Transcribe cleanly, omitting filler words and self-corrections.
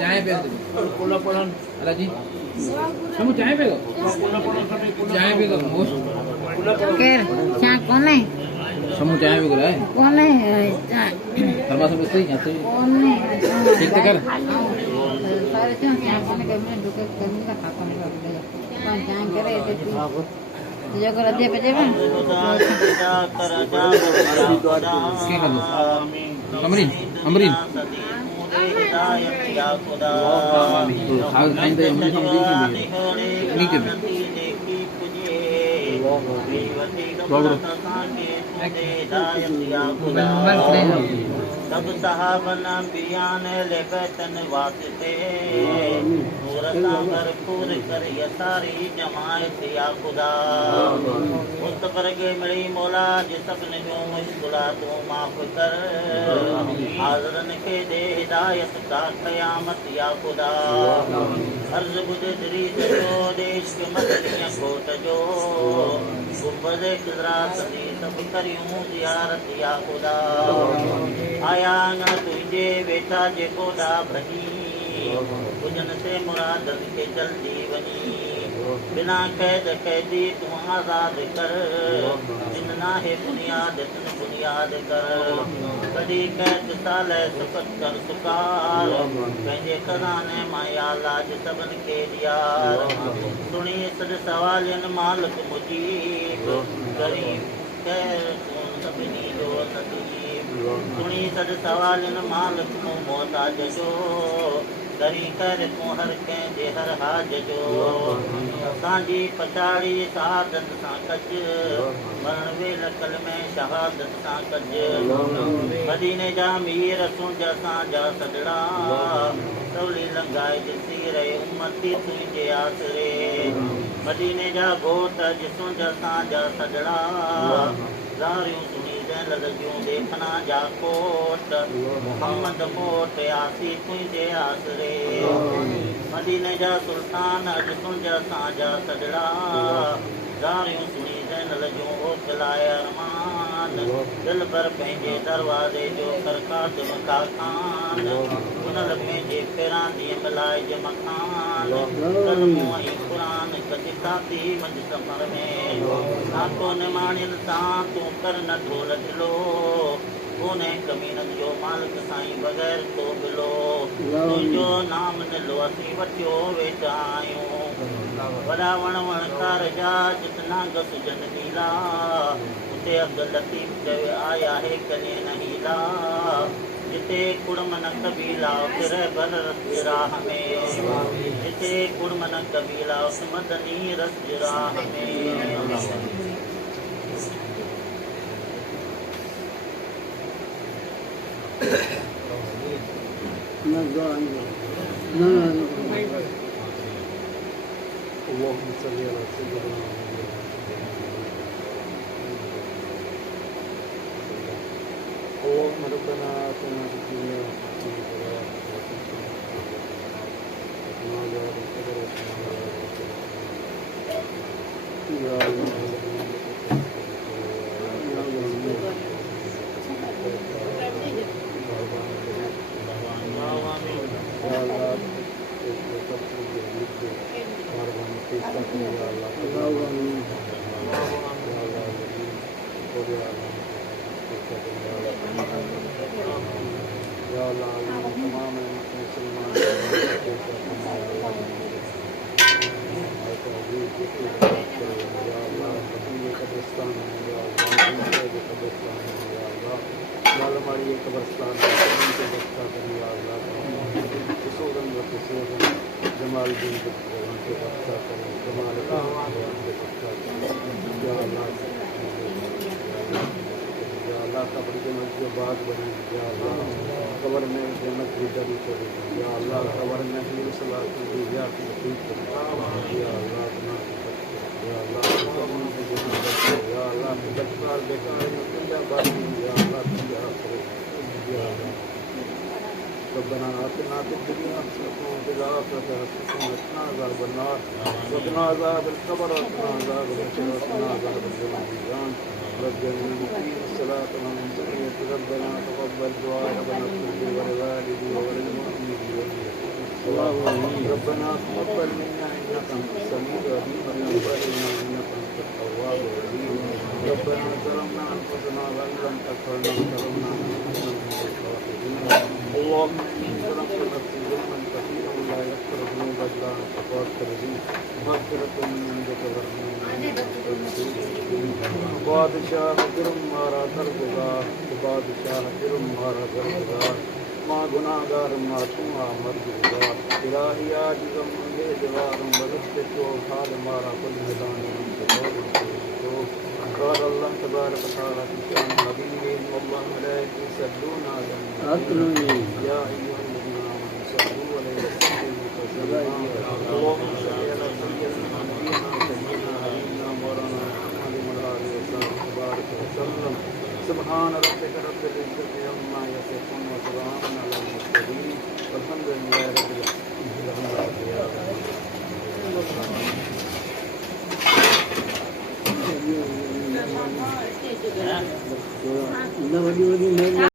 चाय पे जी समूह चाय पे चाय पे क्या कौन है समूह चाय पे है कौन है थर्मा सब सही है कौन है ठीक कर सारे क्या कौन है मैं दुकान करने का खाता नहीं कर कौन चाय करे जो कर दे पे दे अमरीन अमरीन सब सहाबन बियान ले बैतन वास्ते नूरता भरपूर कर ये सारी जमायत या खुदा उस पर के मिली मौला जिस अपने जो मुश्किला तू माफ कर हाजरन के दे हिदायत का कयामत या खुदा अर्ज बुझ दरीद जो देश के मदनिया कोट जो गुब्बद किजरा सदी सब करियूं जियारत या खुदा आया न तुझे बेटा जेको दा भनी कुजन से मुरादन के जल्दी बनी बिना कैद कैदी तू आजाद कर जिन ना है बुनियाद तुन बुनियाद कर कदी कैद साल सुकत कर सुकार पंहिंजे खजाने माया लाज सबन के दियार सुनी सद सवालन मालिक मुजीब गरीब खैर तू सभिनी जो नसीब सुनी सद सवालन मालिक को मोहताज जो दरी कर तू हर कंहिंजे हर हाज जो असांजी पछाड़ी शहादत सां कज मरण वेल कल में शहादत सां कज मदीने जा मीर सुंज असांजा सजड़ा सवली लंघाए ॾिसी रहे उम्मती तुंहिंजे आसरे मदीने जा घोट सुंज असांजा सजड़ा ज़ारियूं सुनी ज़ैनल जूं देखना जा कोट मोहम्मद मोट आसी तुंहिंजे आसरे मदीने जा सुल्तान अॼु सुंज असांजा सजड़ा ज़ारियूं सुनी ज़ैनल जूं ओखलाए अरमान दिल पर पंहिंजे दरवाज़े जो करकात मका खान उनल पंहिंजे फेरांदी मिलाइज मखान कलमो ऐं क़ुरान कढी काती मंझि सफ़र में नाको निमाणियुनि सां तूं कर न ढोल ढिलो कोने कमीननि जो मालिक साईं बग़ैर तो मिलो तुंहिंजो नाम निलो असीं वठियो वेठा आहियूं वॾा वण वणकार जा जितना गसजन नीला उते अब्दुल लतीफ़ चयो आया है कने न हीला जिते कुड़मन कबीला फिर बर रस राह में जिते कुड़मन कबीला उस मदनी रस राह में اللهم صل على سيدنا اللهم ربنا آتنا في الدنيا حسنة يا कबर में जन्नत की दरी छोड़ी या अल्लाह कबर में ही सलाह की या नसीब कर या अल्लाह अपना या अल्लाह या अल्लाह बेकार बेकार में या अल्लाह या ربنا آتنا في الدنيا حسنة وفي الآخرة حسنة وقنا عذاب النار وقنا عذاب القبر وقنا عذاب الحشر وقنا عذاب الميزان ربنا نقيم الصلاة ومن ذرية ربنا تقبل دعاء ربنا اغفر لي ولوالدي وللمؤمنين والمؤمنات ربنا تقبل منا إنك أنت السميع العليم وتب علينا إنك أنت التواب الرحيم ربنا ظلمنا أنفسنا وإن لم تغفر لنا وترحمنا لنكونن من الخاسرين اللهم إني ظلمت نفسي ظلما كثيرا ولا يغفر الذنوب إلا أنت فاغفر لي مغفرة من عندك ورحمة بادشاہ جرم مارا درگزار بادشاہ جرم مارا درگزار ماں گناہگار ماں تم مرد گزار الہی عاجزم منگے دیوارم بلست تو حال مارا کل میدان قال الله تبارك وتعالى في شأن نبيه والله ملائكته يصلون على النبي يا أيها الذين آمنوا صلوا عليه وسلموا تسليما اللهم صل على سيدنا نبينا سيدنا حبيبنا مولانا محمد وعلى آله وصحبه وبارك وسلم سبحان ربك رب العزة عما يصفون وسلام على المرسلين والحمد لله رب العالمين.